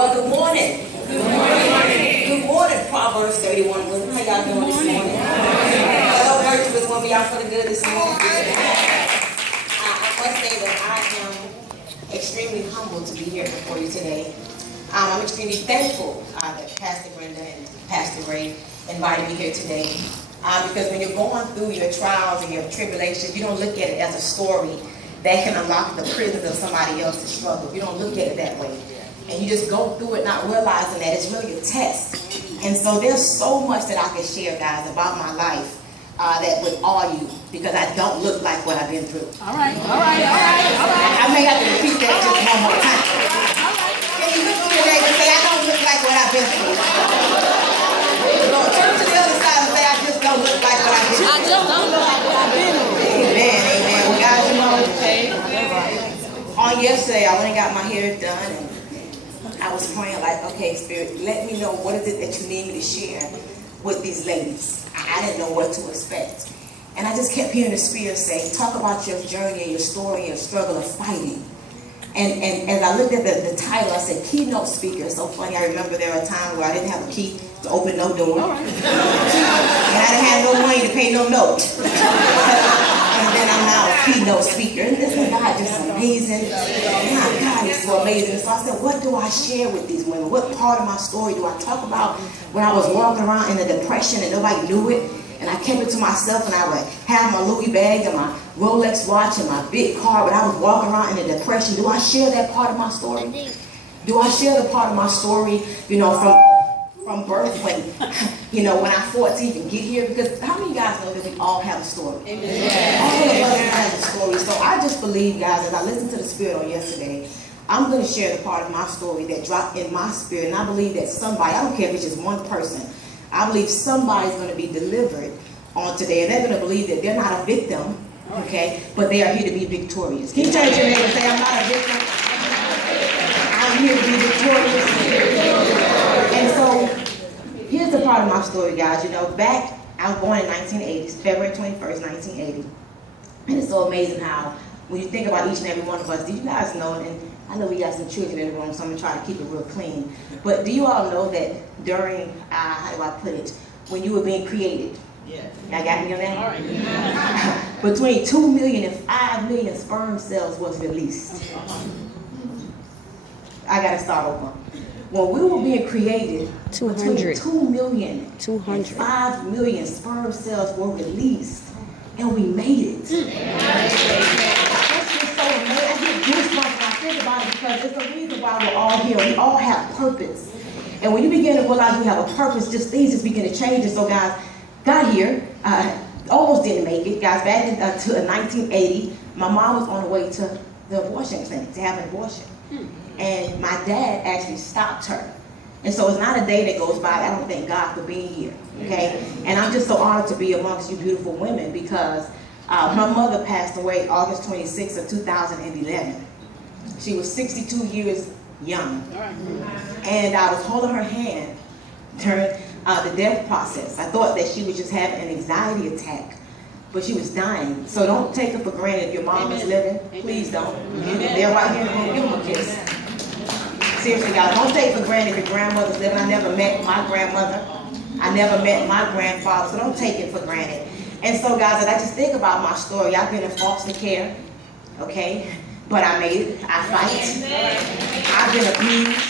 Well, good morning. Good morning. Good morning, Proverbs 31 women. How y'all doing this morning? Hello, virtuous women. Y'all feeling good this morning? I must say that I am extremely humbled to be here before you today. I'm extremely thankful that Pastor Brenda and Pastor Ray invited me here today. Because when you're going through your trials and your tribulations, you don't look at it as a story that can unlock the prisons of somebody else's struggle. You don't look at it that way. And you just go through it not realizing that it's really a test. And so there's so much that I can share, guys, about my life that would awe you, because I don't look like what I've been through. All right. I may have to repeat that just one more time. Can you look to your neighbor and say, I don't look like what I've been through? Turn to the other side and say, I just don't look like what I've been through. I just don't look like what I've been through. Amen, amen. Well, guys, you know, on yesterday, I went and got my hair done, and I was praying like, okay, Spirit, let me know what is it that you need me to share with these ladies. I didn't know what to expect. And I just kept hearing the Spirit say, talk about your journey and your story and your struggle of fighting. And as I looked at the title, I said, keynote speaker. It's so funny. I remember there were times where I didn't have a key to open no door. And I didn't have no money to pay no note. And then I'm now a keynote speaker. And isn't God just amazing? My God is so amazing. So I said, what do I share with these women? What part of my story do I talk about when I was walking around in a depression and nobody knew it? And I kept it to myself, and I would have my Louis bag and my Rolex watch and my big car, but I was walking around in a depression. Do I share that part of my story? Do I share the part of my story, you know, from birth, when, you know, when I fought to even get here? Because how many of you guys know that we all have a story? Amen. All of us have a story. So I just believe, guys, as I listened to the Spirit on yesterday, I'm going to share the part of my story that dropped in my spirit. And I believe that somebody, I don't care if it's just one person, I believe somebody's going to be delivered on today. And they're going to believe that they're not a victim, okay, but they are here to be victorious. Can you turn to your neighbor and say, I'm not a victim? I'm here to be victorious. And so, here's the part of my story, guys. You know, back, I was born in 1980, February 21st, 1980. And it's so amazing how, when you think about each and every one of us, do you guys know, and I know we got some children in the room, so I'm going to try to keep it real clean. But do you all know that during, how do I put it, when you were being created? Yeah. Y'all got me on that? All right. Between 2 million and 5 million sperm cells was released. I got to start over. When we were being created, 200. Between 2 million and 5 million sperm cells were released. And we made it. That's just so amazing. I get goosebumps when I think about it, because it's the reason why we're all here. We all have purpose. And when you begin to realize you have a purpose, just things just begin to change. And so, guys, got here, almost didn't make it. Guys, back in 1980, my mom was on the way to the abortion clinic to have an abortion. And my dad actually stopped her. And so it's not a day that goes by that I don't thank God for being here, okay? And I'm just so honored to be amongst you beautiful women, because my mother passed away August 26th of 2011. She was 62 years young. And I was holding her hand during the death process. I thought that she was just having an anxiety attack, but she was dying. So don't take it for granted if your mom is living. Please don't. They're right here in the room. Give them a kiss. Seriously, guys, don't take for granted if your grandmother's living. I never met my grandmother. I never met my grandfather, so don't take it for granted. And so, guys, as I just think about my story, I've been in foster care, okay? But I made it. I fight. I've been abused,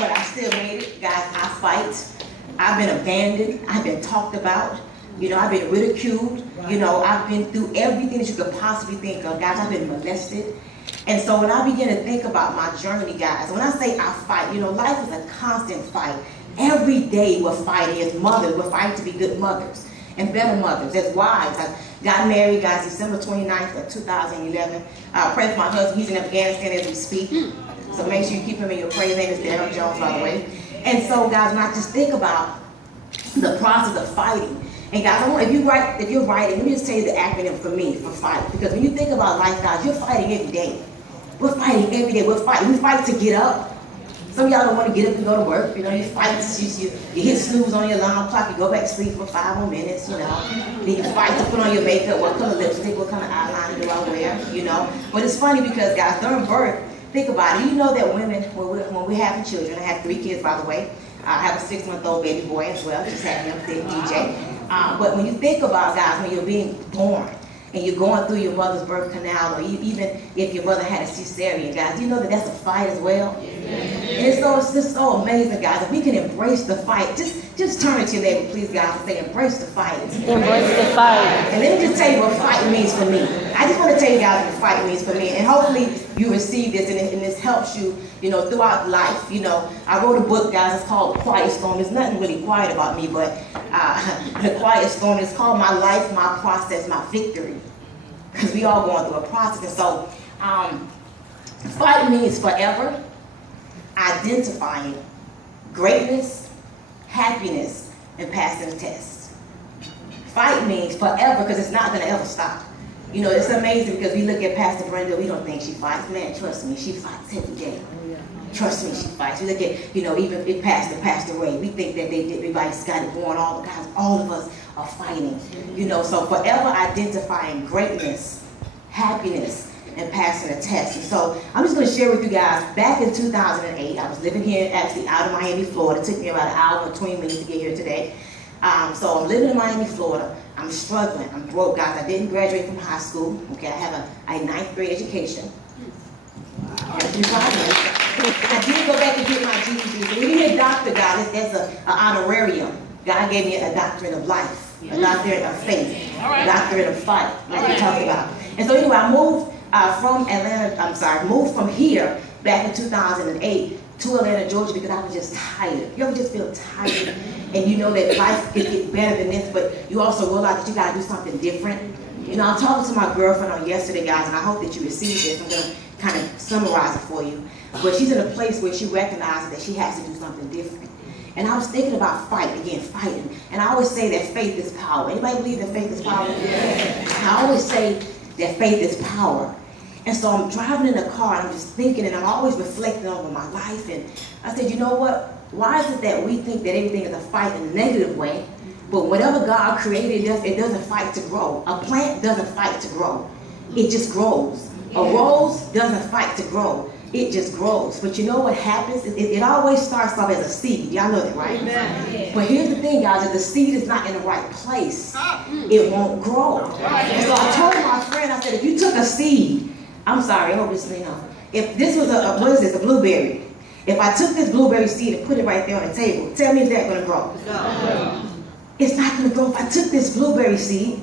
but I still made it. Guys, I fight. I've been abandoned. I've been talked about. You know, I've been ridiculed. You know, I've been through everything that you could possibly think of. Guys, I've been molested. And so when I begin to think about my journey, guys, when I say I fight, you know, life is a constant fight. Every day we're fighting as mothers. We're fighting to be good mothers and better mothers, as wives. I got married, guys, December 29th of 2011. I pray for my husband. He's in Afghanistan as we speak. So make sure you keep him in your prayers. His name is Daniel Jones, by the way. And so, guys, when I just think about the process of fighting, and guys, if you're writing, let me just tell you the acronym for me for fight. Because when you think about life, guys, you're fighting every day. We're fighting every day. We're fighting. We fight to get up. Some of y'all don't want to get up and go to work. You know, you fight. You hit snooze on your alarm clock. You go back to sleep for 5 more minutes. You know, then you fight to put on your makeup. What color lipstick? What kind of eyeliner do I wear? You know. But it's funny because, guys, during birth, think about it. You know that women, when we're having children, I have 3 kids, by the way. I have a 6-month-old baby boy as well, just had him, DJ. But when you think about, guys, when you're being born, and you're going through your mother's birth canal, or even if your mother had a cesarean, guys, you know that that's a fight as well? And it's just so amazing, guys. If we can embrace the fight, just turn it to your neighbor, please, guys, and say, embrace the fight. Embrace the fight. And let me just tell you what fight means for me. I just want to tell you guys what fight means for me. And hopefully you receive this, and this helps you, throughout life. I wrote a book, guys. It's called The Quiet Storm. There's nothing really quiet about me, but The Quiet Storm is called My Life, My Process, My Victory. Because we all going through a process. And so, fight means forever identifying greatness, happiness, and passing the test. Fight means forever, because it's not going to ever stop. It's amazing because we look at Pastor Brenda, we don't think she fights. Man, trust me, she fights every day. Trust me, she fights. We look at, even if Pastor Ray, we think that everybody's got it going, all the guys, all of us are fighting. So forever identifying greatness, happiness, and passing a test. And so I'm just going to share with you guys, back in 2008, I was living here actually out of Miami, Florida. It took me about an hour and 20 minutes to get here today. So I'm living in Miami, Florida. I'm struggling. I'm broke, guys. I didn't graduate from high school. Okay, I have a 9th grade education. I did go back and get my GED. So when you hear doctor, guys, that's an honorarium. God gave me a doctorate of life, a doctorate of faith, a doctorate of fight, like we talked about. And so anyway, I moved moved from here back in 2008 to Atlanta, Georgia, because I was just tired. You ever just feel tired? And you know that life could get better than this, but you also realize that you got to do something different. I'm talking to my girlfriend on yesterday, guys, and I hope that you receive this. I'm going to kind of summarize it for you. But she's in a place where she recognizes that she has to do something different. And I was thinking about fighting. And I always say that faith is power. Anybody believe that faith is power? I always say that faith is power. And so I'm driving in the car, and I'm just thinking, and I'm always reflecting over my life. And I said, you know what? Why is it that we think that everything is a fight in a negative way, but whatever God created, it doesn't fight to grow. A plant doesn't fight to grow. It just grows. A rose doesn't fight to grow. It just grows. But you know what happens? It always starts off as a seed. Y'all know that, right? Amen. But here's the thing, guys. If the seed is not in the right place, it won't grow. And so I told my friend, I said, if you took a seed, I'm sorry, obviously, if this was a blueberry. If I took this blueberry seed and put it right there on the table, tell me if that's going to grow. No. It's not going to grow. If I took this blueberry seed,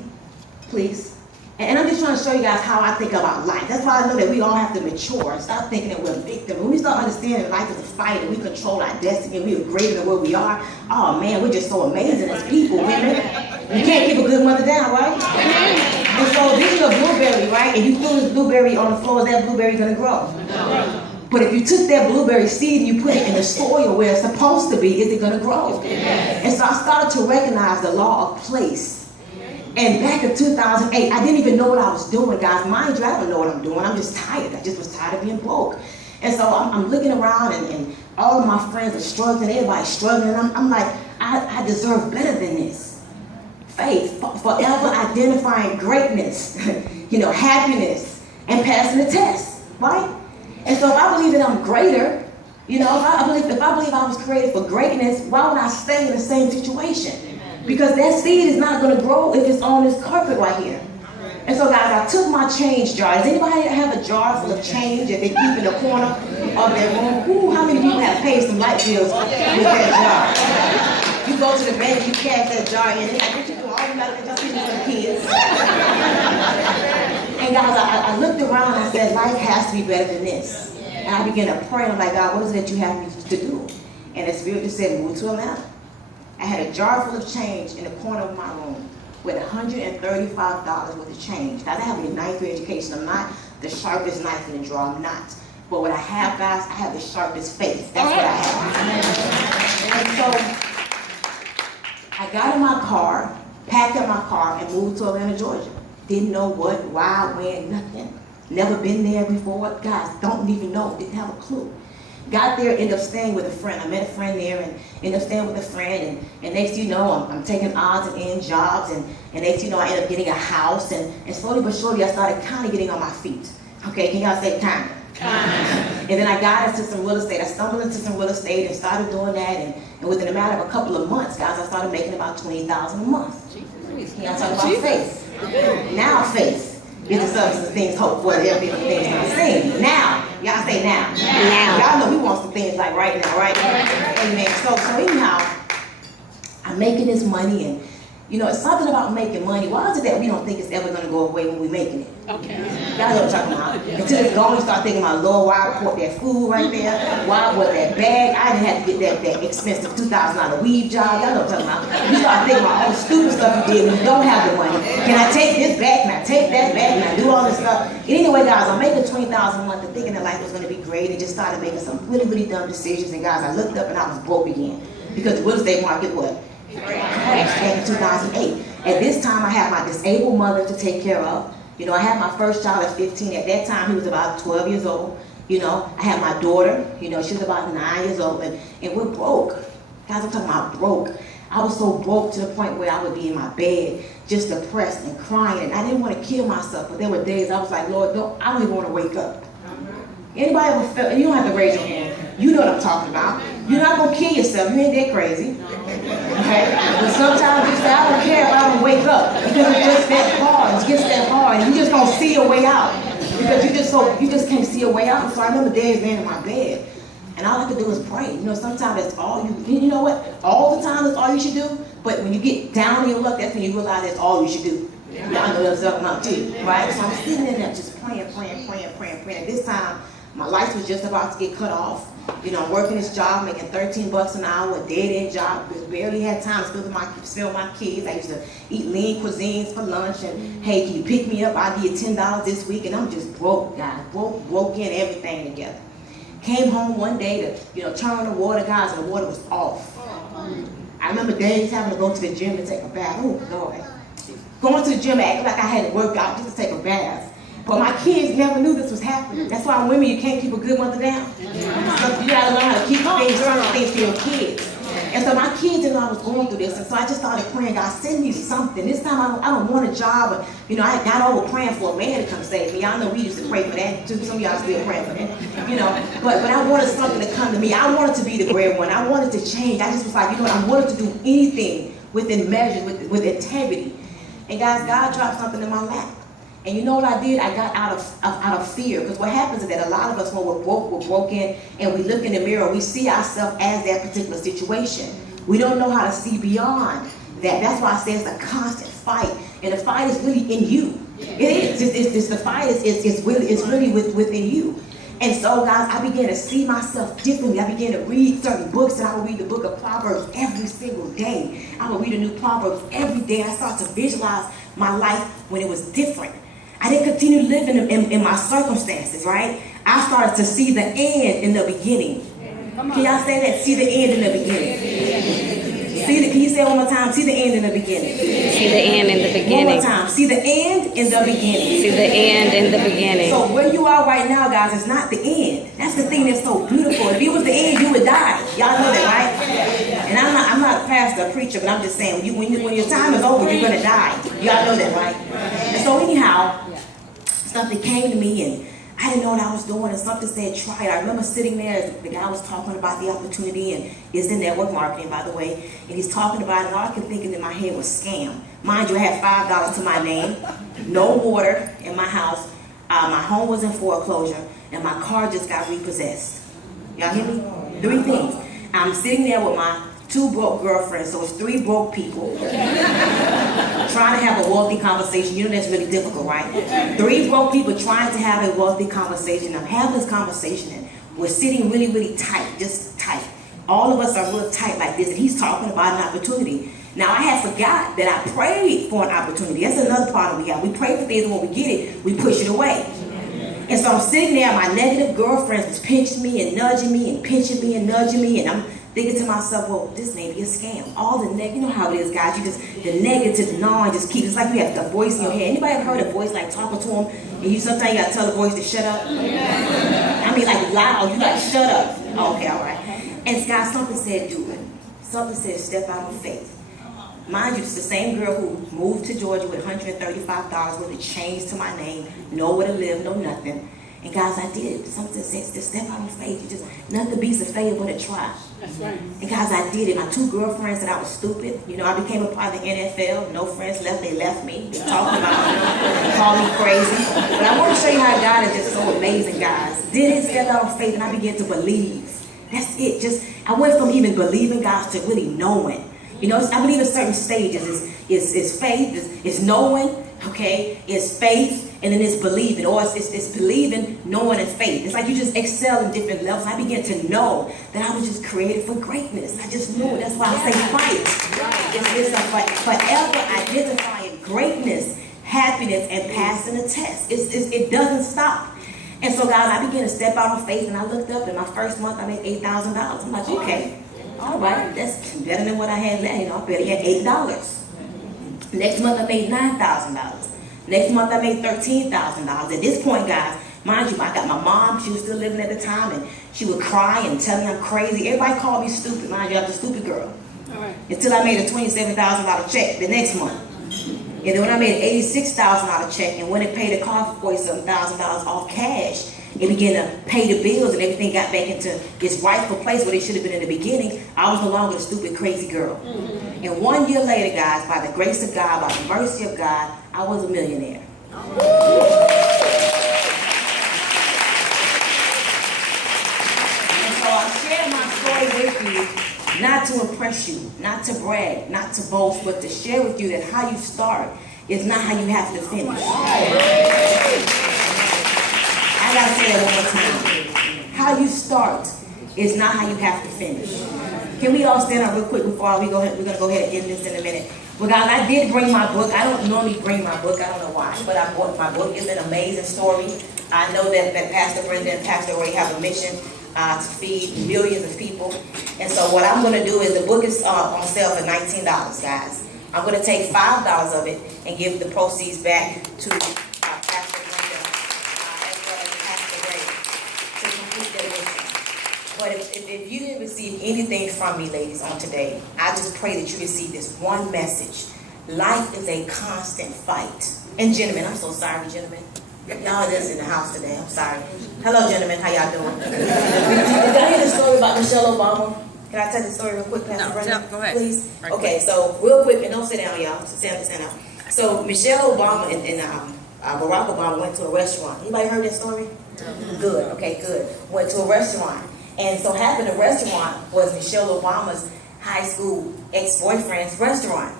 please, and I'm just trying to show you guys how I think about life. That's why I know that we all have to mature and stop thinking that we're victims. When we start understanding life is a fight and we control our destiny and we are greater than where we are, oh man, we're just so amazing as people, women. You can't keep a good mother down, right? And so this is a blueberry, right? And you threw this blueberry on the floor, is that blueberry going to grow? No. But if you took that blueberry seed and you put it in the soil where it's supposed to be, is it going to grow? Yes. And so I started to recognize the law of place. And back in 2008, I didn't even know what I was doing, guys. Mind you, I don't know what I'm doing. I'm just tired. I just was tired of being broke. And so I'm looking around, and all of my friends are struggling. Everybody's struggling. And I'm like, I deserve better than this. Faith, forever identifying greatness, happiness, and passing the test, right? And so if I believe that I'm greater, if I believe I was created for greatness, why would I stay in the same situation? Amen. Because that seed is not going to grow if it's on this carpet right here. And so guys, I took my change jar. Does anybody have a jar full of change that they keep in the corner of their room? Ooh, how many people have paid some light bills with that jar? You go to the bank, you cash that jar in, and like, what you doing? All you got to just feed some kids. And guys, I looked around and I said, life has to be better than this. And I began to pray, and I'm like, God, what is it that you have me to do? And the Spirit just said, move to Atlanta. I had a jar full of change in the corner of my room with $135 worth of change. Now, I have a 9th grade education. I'm not the sharpest knife in the drawer. I'm not. But what I have, guys, I have the sharpest faith. That's what I have. And so I got in my car, packed up my car, and moved to Atlanta, Georgia. Didn't know what, why, when, nothing. Never been there before. Guys, don't even know. Didn't have a clue. Got there, ended up staying with a friend. I met a friend there and ended up staying with a friend. And next thing you know, I'm taking odds and ends jobs. And next thing you know, I ended up getting a house. And slowly but surely, I started kind of getting on my feet. Okay, can y'all say kind of? And And then I got into some real estate. I stumbled into some real estate and started doing that. And within a matter of a couple of months, guys, I started making about $20,000 a month. You know, I'm talking about faith. Now faith is the substance of things hoped for, the evidence of things not seen. Now, y'all say now. Y'all know we want some things like right now, right? Amen. So anyhow, I'm making this money, and you know, it's something about making money. Why is it that we don't think it's ever going to go away when we're making it? Okay. Y'all know what I'm talking about. Until it's gone, you start thinking about, Lord, why I bought that food right there? Why I bought that bag? I didn't have to get that expensive $2,000 weave job. Y'all know what I'm talking about. You start thinking about all the stupid stuff you did when you don't have the money. Can I take this back? Can I take that back? Can I do all this stuff? And anyway, guys, I'm making $20,000 a month and thinking that life was going to be great, and just started making some really, really dumb decisions. And guys, I looked up and I was broke again. Because the real estate market, what? Crashed back in 2008. At this time, I had my disabled mother to take care of. You know, I had my first child at 15. At that time, he was about 12 years old. You know, I had my daughter. You know, she was about 9 years old. And we're broke. Guys, I'm talking about broke. I was so broke to the point where I would be in my bed, just depressed and crying. And I didn't want to kill myself. But there were days I was like, Lord, I don't even want to wake up. Anybody ever felt, and you don't have to raise your hand. You know what I'm talking about. You're not going to kill yourself. You ain't that crazy. Okay? But sometimes you say, I don't care if I don't wake up. Because it's just that hard. It gets that hard. And you just don't see a way out. Because you just can't see a way out. So I remember days laying in my bed. And all I could do was pray. You know, sometimes that's all you know what? All the time that's all you should do. But when you get down in your luck, that's when you realize that's all you should do. Y'all know that's up my too. Right? So I'm sitting in there just praying. At this time, my lights was just about to get cut off. You know, I'm working this job, making $13 an hour, a dead-end job. Barely had time to spend with my kids. I used to eat lean cuisines for lunch. And hey, can you pick me up? I'll give you $10 this week. And I'm just broke, guys. Broke in everything together. Came home one day to, you know, turn on the water, guys, and the water was off. I remember days having to go to the gym and take a bath. Oh, Lord. Going to the gym acting like I had to work out just to take a bath. But my kids never knew this was happening. That's why women, you can't keep a good mother down. So you gotta learn how to keep certain things for your kids. And so my kids didn't know I was going through this, and so I just started praying, God, send me something. This time I don't want a job, but you know, I got over praying for a man to come save me. Y'all know we used to pray for that too. Some of y'all still praying for that. You know, but I wanted something to come to me. I wanted to be the breadwinner. I wanted to change. I just was like, you know what, I wanted to do anything within measure, with integrity. And guys, God dropped something in my lap. And you know what I did? I got out of fear. Because what happens is that a lot of us, when we're broken, and we look in the mirror, we see ourselves as that particular situation. We don't know how to see beyond that. That's why I say it's a constant fight. And the fight is really in you. It is. The fight is really within you. And so, guys, I began to see myself differently. I began to read certain books, and I would read the book of Proverbs every single day. I would read a new Proverbs every day. I started to visualize my life when it was different. I didn't continue living in my circumstances, right? I started to see the end in the beginning. Can y'all say that? See the end in the beginning. Can you say it one more time? See the end in the beginning. See the end in the beginning. One more time. See the end in the beginning. See the end in the beginning. So where you are right now, guys, is not the end. That's the thing that's so beautiful. If it was the end, you would die. Y'all know that, right? And I'm not a pastor, a preacher, but I'm just saying, when your time is over, you're going to die. Y'all know that, right? And so anyhow, something came to me, and I didn't know what I was doing, and something said, try it. I remember sitting there as the guy was talking about the opportunity, and it's in network marketing, by the way, and he's talking about it, and all I could think in my head was scam. Mind you, I had $5 to my name, no water in my house, my home was in foreclosure, and my car just got repossessed. Y'all hear me? 3 things. I'm sitting there with my 2 broke girlfriends, so it's 3 broke people trying to have a wealthy conversation. You know that's really difficult, right? 3 broke people trying to have a wealthy conversation. I'm having this conversation, and we're sitting really, really tight, just tight. All of us are real tight like this, and he's talking about an opportunity. Now, I had forgot that I prayed for an opportunity. That's another part we have. We pray for things, and when we get it, we push it away. And so I'm sitting there, my negative girlfriends was pinching me and nudging me and pinching me and nudging me, and I'm thinking to myself, well, this may be a scam. All the you know how it is, guys. You just, the negative gnawing just keeps, it's like you have a voice in your head. Anybody ever heard a voice like talking to them, and you sometimes you gotta tell the voice to shut up? I mean, like loud, you like, shut up. Okay, all right. And guys, something said, do it. Something said, step out on faith. Mind you, it's the same girl who moved to Georgia with $135 worth of change to my name, nowhere to live, no nothing. And guys, I did it. Something says, just step out on faith. You just, nothing beats a failure but a try. That's right. And guys, I did it. My 2 girlfriends said I was stupid. You know, I became a part of the NFL. No friends left. They left me. They talked about me, called me crazy. But I want to show you how God is just so amazing, guys. Did it, step out on faith, and I began to believe. That's it. Just, I went from even believing God to really knowing. You know, I believe in certain stages. It's faith, it's knowing, okay? It's faith, and then it's believing. Or it's believing, knowing, and faith. It's like you just excel in different levels. I began to know that I was just created for greatness. I just knew it. That's why I say fight. It's a forever identifying greatness, happiness, and passing a test. It doesn't stop. And so, guys, I began to step out on faith, and I looked up, in my first month, I made $8,000. I'm like, okay. All right, that's better than what I had now. You know, I barely had $8. Next month I made $9,000. Next month I made $13,000. At this point, guys, mind you, I got my mom. She was still living at the time, and she would cry and tell me I'm crazy. Everybody called me stupid. Mind you, I was a stupid girl. All right. Until I made a $27,000 check the next month. And then when I made an $86,000 check, and when it paid a car for $47,000 off cash, it began to pay the bills, and everything got back into its rightful place where it should have been in the beginning. I was no longer a stupid, crazy girl. Mm-hmm. And 1 year later, guys, by the grace of God, by the mercy of God, I was a millionaire. And so I share my story with you, not to impress you, not to brag, not to boast, but to share with you that how you start is not how you have to finish. I gotta say that one more time. How you start is not how you have to finish. Can we all stand up real quick before we're gonna go ahead and end this in a minute? Well, guys, I did bring my book. I don't normally bring my book. I don't know why, but I bought my book. It's an amazing story. I know that Pastor Brenda and Pastor Ray have a mission to feed millions of people. And so what I'm gonna do is, the book is on sale for $19, guys. I'm gonna take $5 of it and give the proceeds back to Pastor Brenda as well as Pastor Ray to complete their mission. But if you didn't receive anything from me, ladies, on today, I just pray that you receive this one message. Life is a constant fight. And gentlemen, I'm so sorry, gentlemen. Y'all just in the house today. I'm sorry. Hello, gentlemen. How y'all doing? Did I hear the story about Michelle Obama? Can I tell the story real quick, Pastor Brenda? No, go ahead. Please. Right Okay, so real quick, and don't sit down, y'all. Stand down. So Michelle Obama and Barack Obama went to a restaurant. Anybody heard that story? Good. Okay, good. Went to a restaurant, and so happened the restaurant was Michelle Obama's high school ex-boyfriend's restaurant.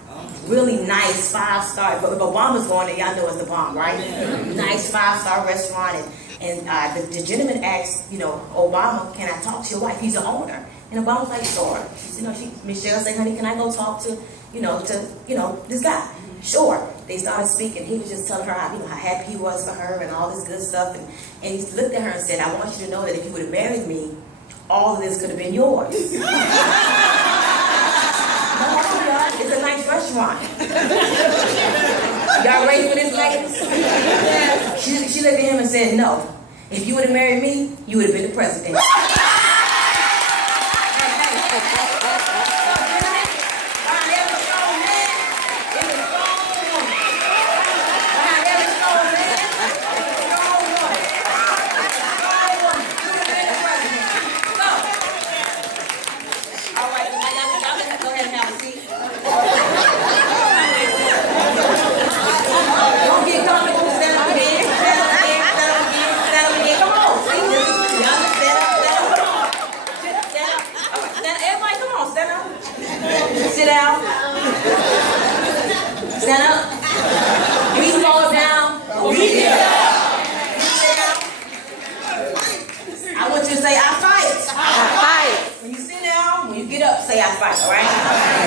Really nice 5-star. But if Obama's going there, y'all know it's the bomb, right? Nice 5-star restaurant, and the gentleman asked, Obama, can I talk to your wife? He's the owner. And Obama was like, sure. Michelle said, honey, can I go talk to this guy? Sure. They started speaking. He was just telling her how happy he was for her and all this good stuff. And he looked at her and said, I want you to know that if you would have married me, all of this could have been yours. It's a nice restaurant. Y'all ready for this, ladies? She looked at him and said, no. If you would have married me, you would have been the president. Sit down. Stand up. Reach all down. Reach it up. Sit down. I want you to say, I fight. I fight. When you sit down, when you get up, say, I fight, all right?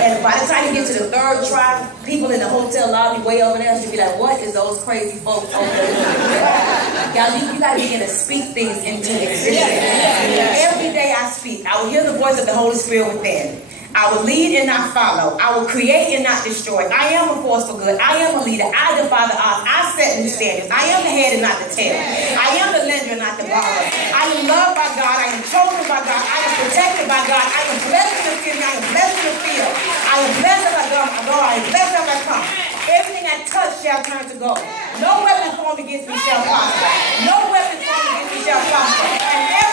And by the time you get to the third try, people in the hotel lobby way over there should be like, what is those crazy folks over there? Guys, you got to begin to speak things into existence. Every day I speak, I will hear the voice of the Holy Spirit within. I will lead and not follow. I will create and not destroy. I am a force for good. I am a leader. I defy the odds. I set new standards. I am the head and not the tail. I am the lender and not the borrower. I I am loved by God. I am chosen by God. I am protected by God. I am blessed in the city. I am blessed in the field. I am blessed as I go. I am blessed as I come. Everything I touch shall turn to gold. No weapon formed against me shall prosper. No weapon formed against me shall prosper. And